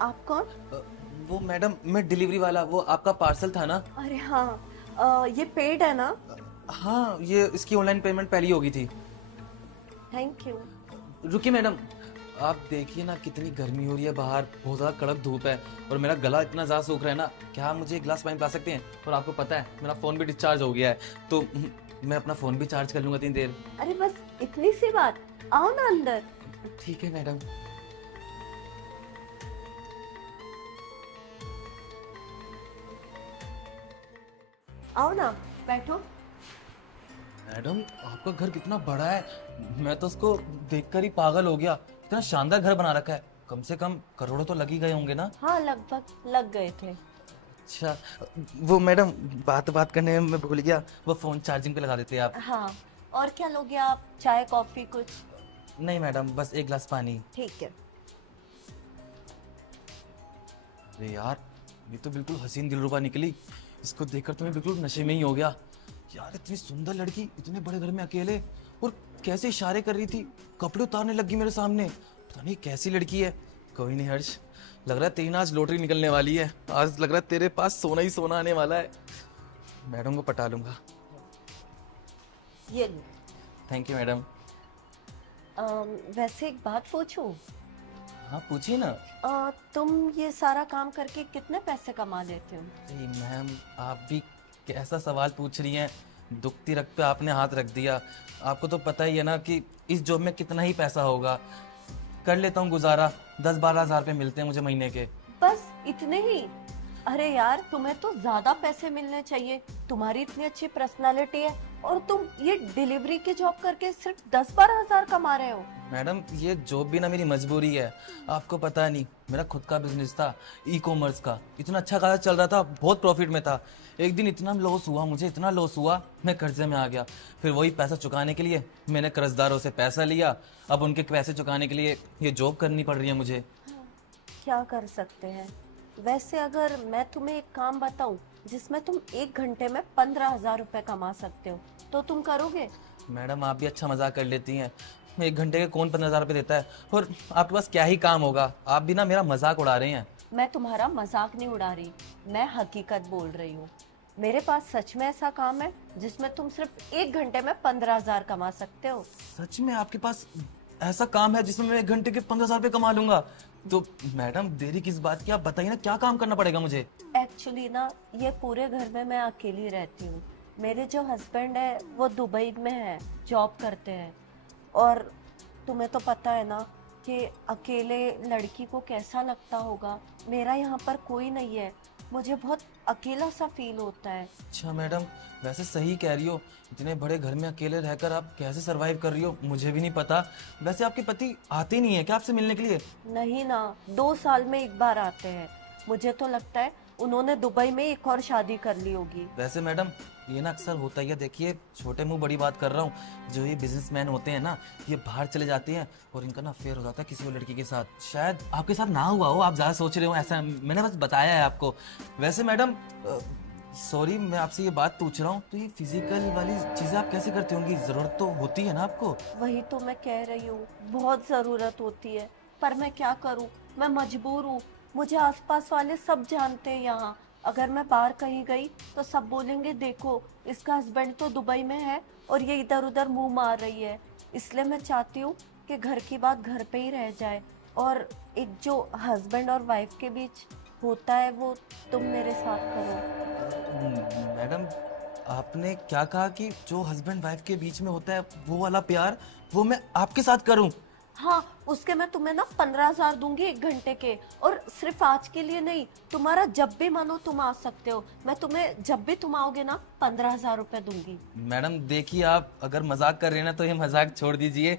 आप कौन? वो मैडम, मैं डिलीवरी वाला, वो आपका पार्सल था ना? अरे हाँ, ये पेड है ना? हाँ, ये इसकी ऑनलाइन पेमेंट पहले ही होगी थी। Thank you. रुकिए मैडम, आप देखिए ना कितनी गर्मी हो रही है बाहर, बहुत ज़्यादा कड़क धूप है और मेरा गला इतना ज़्यादा सूख रहा है ना। क्या आप मुझे एक गिलास पानी पिला सकते हैं? और आपको पता है मेरा फ़ोन भी डिस्चार्ज हो गया है, तो मैं अपना फ़ोन भी चार्ज कर लूँगा इतनी देर। अरे बस इतनी सी बात, आओ ना अंदर। ठीक है मैडम। आओ ना, बैठो। मैडम, आपका घर कितना बड़ा है, मैं तो उसको देखकर ही पागल हो गया। इतना शानदार घर बना रखा है, कम से कम करोड़ों तो लग ही गए होंगे ना? हाँ, लगभग लग गए थे। अच्छा, वो मैडम, बात बात करने में मैं भूल गया, वो फोन चार्जिंग पे लगा देते आप। हाँ, और क्या लोगे आप? चाय कॉफी कुछ? नहीं मैडम, बस एक गिलास पानी। ठीक है। अरे यार, ये तो बिल्कुल हसीन दिलरुबा निकली, इसको देखकर तो मैं बिल्कुल नशे में ही हो गया। यार, इतनी सुंदर लड़की इतने बड़े घर में अकेले, और कैसे इशारे कर रही थी, कपड़े उतारने लगी मेरे सामने। पता नहीं कैसी लड़की है। कोई नहीं हर्ष, लग रहा है तेरी ना आज लॉटरी निकलने वाली है, आज लग रहा है तेरे पास सोना ही सोना आने वाला है। मैडम को पटा लूंगा। ये थैंक यू मैडम। वैसे एक बात पूछूं? हाँ पूछिए ना। तुम ये सारा काम करके कितने पैसे कमा लेते हो? अरे मैम, आप भी कैसा सवाल पूछ रही हैं, दुखती रग पे आपने हाथ रख दिया। आपको तो पता ही है ना कि इस जॉब में कितना ही पैसा होगा। कर लेता हूँ गुजारा, 10-12 हज़ार रुपये मिलते हैं मुझे महीने के। बस इतने ही? अरे यार, तुम्हें तो ज्यादा पैसे मिलने चाहिए, तुम्हारी इतनी अच्छी पर्सनालिटी है और तुम ये डिलीवरी की जॉब करके सिर्फ 10-12 हजार कमा रहे हो। मैडम, ये जॉब भी ना मेरी मजबूरी है, आपको पता नहीं, मेरा खुद का बिजनेस था ई कॉमर्स का, इतना अच्छा खासा चल रहा था, बहुत प्रॉफिट में था। एक दिन इतना लॉस हुआ मुझे, इतना लॉस हुआ, मैं कर्जे में आ गया। फिर वही पैसा चुकाने के लिए मैंने कर्जदारों से पैसा लिया, अब उनके पैसे चुकाने के लिए ये जॉब करनी पड़ रही है मुझे। क्या कर सकते हैं? वैसे अगर मैं तुम्हें एक काम बताऊं जिसमें तुम 1 घंटे में 15 हजार रुपए कमा सकते हो, तो तुम करोगे? मैडम, आप भी अच्छा मजाक कर लेती हैं, 1 घंटे के कौन 15 हज़ार रुपये देता है, और आपके पास क्या ही काम होगा, आप भी ना मेरा मजाक उड़ा रहे हैं। मैं तुम्हारा मजाक नहीं उड़ा रही, मैं हकीकत बोल रही हूँ। मेरे पास सच में ऐसा काम है जिसमें तुम सिर्फ 1 घंटे में 15 हजार कमा सकते हो। सच में आपके पास ऐसा काम है जिसमें मैं 1 घंटे के 15 हज़ार रुपये कमा लूंगा? तो मैडम, देरी किस बात की, आप बताइए ना क्या काम करना पड़ेगा मुझे? एक्चुअली ना, ये पूरे घर में मैं अकेली रहती हूँ। मेरे जो हस्बैंड है वो दुबई में है, जॉब करते हैं। और तुम्हें तो पता है ना कि अकेले लड़की को कैसा लगता होगा। मेरा यहाँ पर कोई नहीं है, मुझे बहुत अकेला सा फील होता है। अच्छा मैडम, वैसे सही कह रही हो, इतने बड़े घर में अकेले रहकर आप कैसे सरवाइव कर रही हो मुझे भी नहीं पता। वैसे आपके पति आते नहीं है क्या आपसे मिलने के लिए? नहीं ना, 2 साल में एक बार आते हैं। मुझे तो लगता है उन्होंने दुबई में एक और शादी कर ली होगी। वैसे मैडम, ये ना अक्सर होता ही है, देखिए छोटे मुंह बड़ी बात कर रहा हूँ, जो ये बिजनेसमैन होते हैं ना, ये बाहर चले जाते हैं और इनका ना अफेयर हो जाता है किसी और लड़की के साथ। शायद आपके साथ ना हुआ हो, आप ज्यादा सोच रहे हो, ऐसा मैंने बस बताया है आपको। वैसे मैडम, सॉरी, मैं आपसे ये बात पूछ रहा हूँ, तो ये फिजिकल वाली चीजें आप कैसे करती होंगी? जरूरत तो होती है ना आपको? वही तो मैं कह रही हूँ, बहुत जरूरत होती है, पर मैं क्या करूँ, मैं मजबूर हूँ। मुझे आसपास वाले सब जानते हैं यहाँ। अगर मैं बाहर कहीं गई तो सब बोलेंगे देखो, इसका हस्बैंड तो दुबई में है और ये इधर उधर मुंह मार रही है। इसलिए मैं चाहती हूँ कि घर की बात घर पे ही रह जाए, और एक जो हस्बैंड और वाइफ के बीच होता है वो तुम मेरे साथ करो। मैडम, आपने क्या कहा कि जो हस्बैंड वाइफ के बीच में होता है वो वाला प्यार, वो मैं आपके साथ करूं? हाँ, उसके मैं तुम्हें ना 15 हजार दूंगी 1 घंटे के, और सिर्फ आज के लिए नहीं, तुम्हारा जब भी मन हो तुम आ सकते हो। मैं तुम्हें जब भी तुम आओगे ना 15 हजार रुपए दूंगी। मैडम देखिए, आप अगर मजाक कर रहे हैं ना तो ये मजाक छोड़ दीजिए।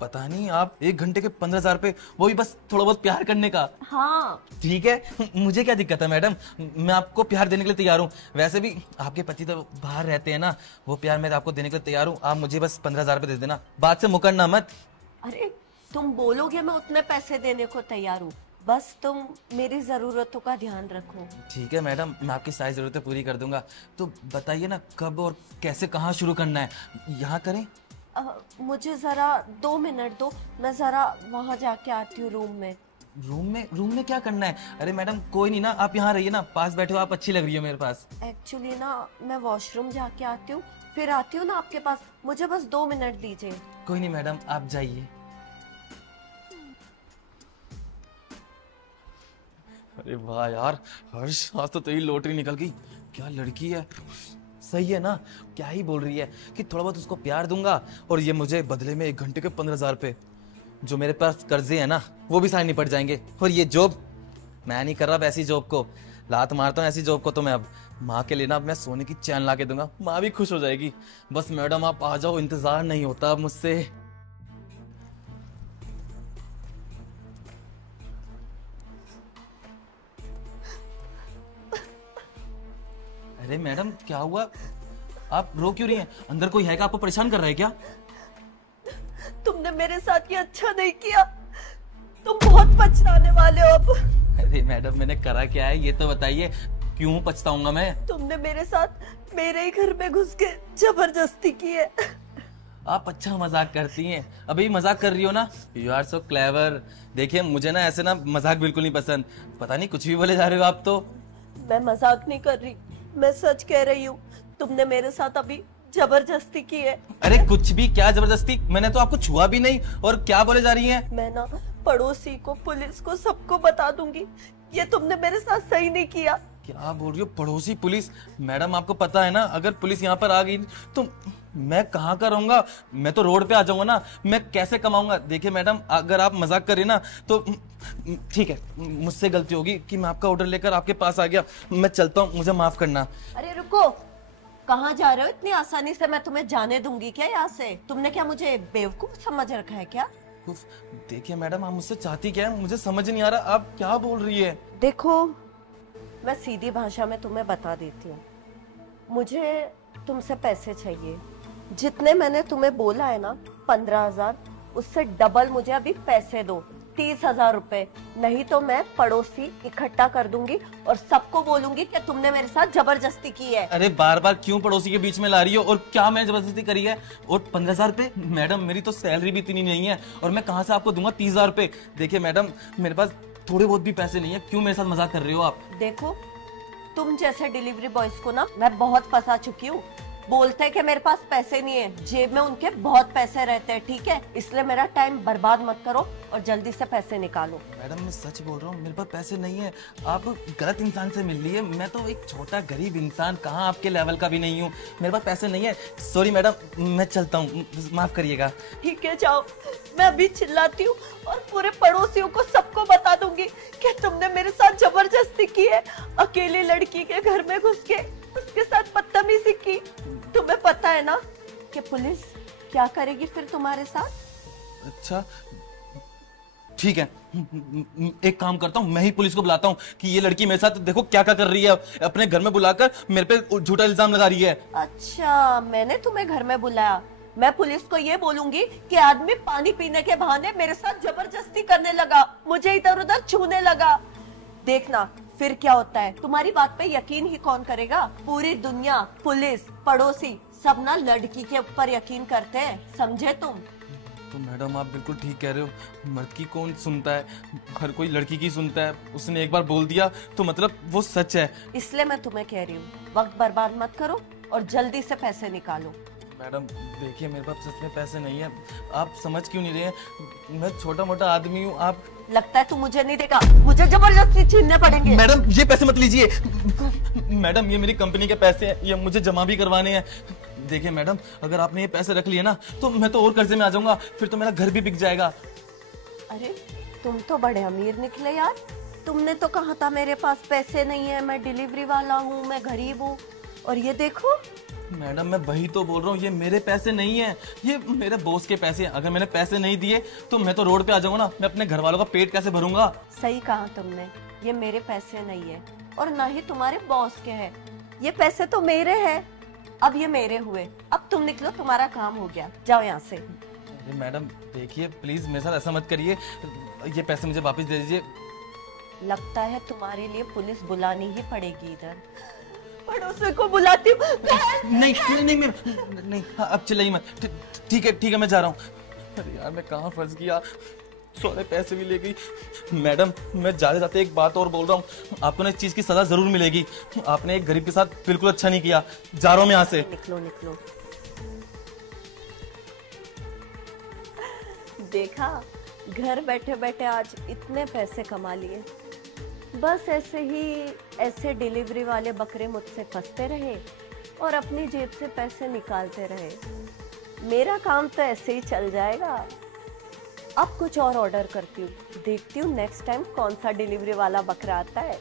पता नहीं, आप 1 घंटे के 15 हज़ार रुपये, वो भी बस थोड़ा बहुत प्यार करने का? हाँ। ठीक है, मुझे क्या दिक्कत है मैडम, मैं आपको प्यार देने के लिए तैयार हूँ। वैसे भी आपके पति तो बाहर रहते हैं ना, वो प्यार मैं आपको देने के लिए तैयार हूँ। आप मुझे बस 15 हज़ार रुपये दे देना, बात से मुकरना मत। अरे, तुम बोलोगे मैं उतने पैसे देने को तैयार हूँ, बस तुम मेरी जरूरतों का ध्यान रखो। ठीक है मैडम, मैं आपकी सारी ज़रूरतें पूरी कर दूंगा। तो बताइए ना, कब और कैसे, कहाँ शुरू करना है? यहाँ करें? मुझे जरा 2 मिनट दो, मैं जरा वहां जाके आती हूँ रूम में। रूम में क्या करना है? अरे मैडम कोई नहीं ना, आप यहाँ रहिए ना, पास बैठे हो, आप अच्छी लग रही हो मेरे पास। एक्चुअली ना मैं वॉशरूम जाके आती हूँ, फिर आती हूँ ना आपके पास, मुझे बस 2 मिनट दीजिए। कोई नहीं मैडम, आप जाइए। अरे वाह यार हर्ष, आज तो तेरी लॉटरी निकल गई। क्या लड़की है, सही है ना? क्या ही बोल रही है कि थोड़ा बहुत उसको प्यार दूंगा और ये मुझे बदले में 1 घंटे के 15,000 रुपए, जो मेरे पास कर्जे है ना वो भी सारे निपट जाएंगे। और ये जॉब मैं नहीं कर रहा, ऐसी जॉब को लात मारता हूँ, ऐसी जॉब को तो मैं अब माँ के लिए ना अब मैं सोने की चैन ला के दूंगा, माँ भी खुश हो जाएगी। बस मैडम आप आ जाओ, इंतजार नहीं होता अब मुझसे। अरे मैडम क्या हुआ, आप रो क्यों रही हैं? अंदर कोई है क्या, आपको परेशान कर रहा है क्या? तुमने मेरे साथ ये अच्छा नहीं किया, तुम बहुत पछताने वाले हो अब। अरे मैडम मैंने करा क्या है ये तो बताइए, क्यों पछताऊंगा मैं? तुमने मेरे साथ मेरे ही घर में घुस के जबरदस्ती की है। आप अच्छा मजाक करती हैं, अभी मजाक कर रही हो ना? You are so clever. देखिए मुझे ना ऐसे ना मजाक बिल्कुल नहीं पसंद, पता नहीं कुछ भी बोले जा रहे हो आप तो। मैं मजाक नहीं कर रही, मैं सच कह रही हूँ, तुमने मेरे साथ अभी जबरदस्ती की है। अरे कुछ भी, क्या जबरदस्ती? मैंने तो आपको छुआ भी नहीं, और क्या बोले जा रही हैं? मैं ना पड़ोसी को, पुलिस को, सबको बता दूंगी ये तुमने मेरे साथ सही नहीं किया। क्या बोल रही हो? पड़ोसी, पुलिस? मैडम आपको पता है ना अगर पुलिस यहाँ पर आ गई तो मैं कहाँ का रहूंगा? मैं तो रोड पे आ जाऊंगा ना, मैं कैसे कमाऊंगा? देखिए मैडम अगर आप मजाक कर रही ना तो ठीक है, मुझसे गलती होगी कि मैं आपका ऑर्डर लेकर आपके पास आ गया, मैं चलता हूँ, मुझे माफ करना। अरे रुको, कहाँ जा रहे हो? इतनी आसानी से मैं तुम्हें जाने दूंगी क्या यहाँ से? तुमने क्या मुझे बेवकूफ समझ रखा है क्या? देखिए मैडम आप मुझसे चाहती क्या है, मुझे समझ नहीं आ रहा आप क्या बोल रही है। देखो मैं सीधी भाषा में तुम्हें बता देती हूँ, मुझे तुमसे पैसे चाहिए। जितने मैंने तुम्हें बोला है ना 15,000, उससे डबल मुझे अभी पैसे दो, 30,000 रुपए, नहीं तो मैं पड़ोसी इकट्ठा कर दूंगी और सबको बोलूंगी कि तुमने मेरे साथ जबरदस्ती की है। अरे बार बार क्यों पड़ोसी के बीच में ला रही हो? और क्या मैंने जबरदस्ती करी है? और 15,000 रुपए? मैडम मेरी तो सैलरी भी इतनी नहीं है, और मैं कहाँ से आपको दूंगा 30,000 रुपए? देखिए मैडम मेरे पास थोड़े बहुत भी पैसे नहीं है, क्यों मेरे साथ मजाक कर रहे हो आप? देखो तुम जैसे डिलीवरी बॉयज को ना मैं बहुत फंसा चुकी हूँ, बोलते हैं कि मेरे पास पैसे नहीं है, जेब में उनके बहुत पैसे रहते हैं, ठीक है? इसलिए मेरा टाइम बर्बाद मत करो और जल्दी से पैसे निकालो। मैडम मैं सच बोल रहा हूँ, मेरे पास पैसे नहीं है, आप गलत इंसान से मिल रही है, मैं तो एक छोटा गरीब इंसान, कहाँ आपके लेवल का भी नहीं हूँ, मेरे पास पैसे नहीं है। सॉरी मैडम, मैं चलता हूँ, माफ करिएगा। ठीक है जाओ, मैं अभी चिल्लाती हूँ और पूरे पड़ोसियों को सबको बता दूंगी कि तुमने मेरे साथ जबरदस्ती की है, अकेली लड़की के घर में घुस के उसके साथ बदतमीजी की। तुम्हें पता है ना कि पुलिस क्या करेगी फिर तुम्हारे साथ? अच्छा ठीक है, एक काम करता हूँ, मैं ही पुलिस को बुलाता हूँ कि ये लड़की मेरे साथ देखो क्या क्या कर रही है, अपने घर में बुलाकर मेरे पे झूठा इल्जाम लगा रही है। अच्छा मैंने तुम्हें घर में बुलाया, मैं पुलिस को ये बोलूंगी कि आदमी पानी पीने के बहाने मेरे साथ जबरदस्ती करने लगा, मुझे इधर उधर छूने लगा। देखना फिर क्या होता है, तुम्हारी बात पे यकीन ही कौन करेगा? पूरी दुनिया, पुलिस, पड़ोसी सब ना लड़की के ऊपर यकीन करते हैं, समझे तुम? तो मैडम आप बिल्कुल ठीक कह रहे हो, मर्द की कौन सुनता है, हर कोई लड़की की सुनता है, उसने एक बार बोल दिया तो मतलब वो सच है। इसलिए मैं तुम्हें कह रही हूँ वक्त बर्बाद मत करो और जल्दी से पैसे निकालो। मैडम देखिए मेरे पास सच में पैसे नहीं है, आप समझ क्यों नहीं रहे हैं? मैं छोटा मोटा आदमी हूँ, आप लगता है तू मुझे नहीं देगा, मुझे जबरदस्ती छीनने पड़ेंगे। मैडम ये पैसे मत लीजिए, मैडम ये मेरी कंपनी के पैसे हैं, ये मुझे जमा भी करवाने हैं। देखिए मैडम अगर आपने ये पैसे रख लिए ना तो मैं तो और कर्जे में आ जाऊंगा, फिर तो मेरा घर भी बिक जाएगा। अरे तुम तो बड़े अमीर निकले यार, तुमने तो कहा था मेरे पास पैसे नहीं है, मैं डिलीवरी वाला हूँ, मैं गरीब हूँ, और ये देखो। मैडम मैं वही तो बोल रहा हूँ, ये मेरे पैसे नहीं है, ये मेरे बॉस के पैसे हैं। अगर मैंने पैसे नहीं दिए तो मैं तो रोड पे आ जाऊंगा ना, मैं अपने घर वालों का पेट कैसे भरूंगा? सही कहा तुमने, ये मेरे पैसे नहीं है और ना ही तुम्हारे बॉस के हैं, ये पैसे तो मेरे हैं, अब ये मेरे हुए, अब तुम निकलो, तुम्हारा काम हो गया, जाओ यहाँ से। अरे मैडम देखिए प्लीज मेरे साथ ऐसा मत करिए, ये पैसे मुझे वापस दे दीजिए। लगता है तुम्हारे लिए पुलिस बुलानी ही पड़ेगी, इधर पड़ोसी को बुलाती हूँ। नहीं नहीं नहीं, अब चिल्लाइए मत, ठीक है मैं जा रहा हूँ। अरे यार मैं कहाँ फंस गया, सारे पैसे भी ले गई। मैडम, मैं जाते जाते एक बात और बोल रहा हूँ, आपको ना इस चीज की सजा जरूर मिलेगी। आपने एक गरीब के साथ बिल्कुल अच्छा नहीं किया। जा रहा हूँ मैं यहाँ से। निकलो निकलो। देखा, घर बैठे बैठे आज इतने पैसे कमा लिए। बस ऐसे ही ऐसे डिलीवरी वाले बकरे मुझसे फंसते रहे और अपनी जेब से पैसे निकालते रहे। मेरा काम तो ऐसे ही चल जाएगा। अब कुछ और ऑर्डर करती हूँ, देखती हूँ नेक्स्ट टाइम कौन सा डिलीवरी वाला बकरा आता है।